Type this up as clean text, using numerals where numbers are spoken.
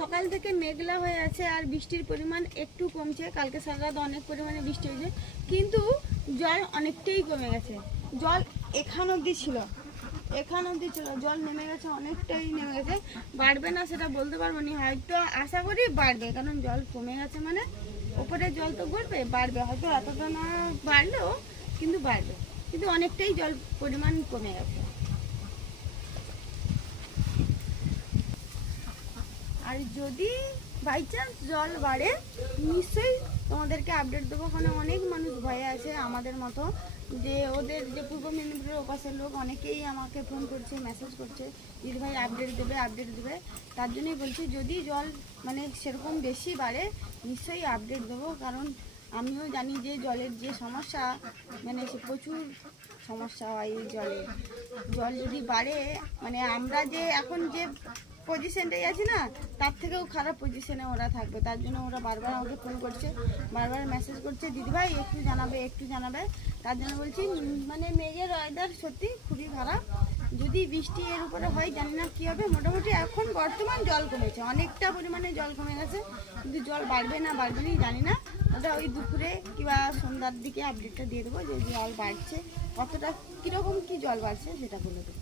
সকাল থেকে মেঘলা হয়ে আছে আর বৃষ্টির পরিমাণ একটু কমছে। কালকে সারা রাত অনেক পরিমাণে বৃষ্টি হয়েছে, কিন্তু জল অনেকটাই কমে গেছে। জল এখান অবধি ছিল, জল নেমে গেছে, অনেকটাই নেমে গেছে। বাড়বে না সেটা বলতে পারবো না, হয়তো আশা করি বাড়বে, কারণ জল কমে গেছে মানে ওপরে জল তো বাড়বে, হয়তো এতটা না বাড়লেও কিন্তু বাড়বে, কিন্তু অনেকটাই জল পরিমাণ কমে গেছে। আর যদি বাই চান্স জল বাড়ে নিশ্চয়ই তোমাদেরকে আপডেট দেবো। ওখানে অনেক মানুষ ভয়ে আছে আমাদের মতো, যে ওদের যে পূর্ব মেদিনীপুরের ওপাশের লোক অনেকেই আমাকে ফোন করছে, মেসেজ করছে, দিদি ভাই আপডেট দেবে। তার জন্যই বলছি, যদি জল মানে সেরকম বেশি বাড়ে নিশ্চয়ই আপডেট দেবো, কারণ আমিও জানি যে জলের যে সমস্যা, মানে সে প্রচুর সমস্যা হয় এই জল যদি বাড়ে, মানে আমরা যে এখন যে পজিশনটাই আছি না, তার থেকেও খারাপ পজিশনে ওরা থাকবে। তার জন্য ওরা বারবার আমাকে ফোন করছে, বারবার মেসেজ করছে, দিদিভাই একটু জানাবে। তার জন্য বলছি, মানে মেঘের ওয়েদার সত্যি খুবই খারাপ। যদি বৃষ্টি এর উপরে হয় জানি না কী হবে। মোটামুটি এখন বর্তমান জল কমেছে, অনেকটা পরিমাণে জল কমে গেছে, কিন্তু জল বাড়বে না জানি না। ওটা ওই দুপুরে কিংবা সন্ধ্যার দিকে আপডেটটা দিয়ে দেবো যে জল বাড়ছে, কতটা কীরকম কী জল বাড়ছে সেটা বলে দেবো।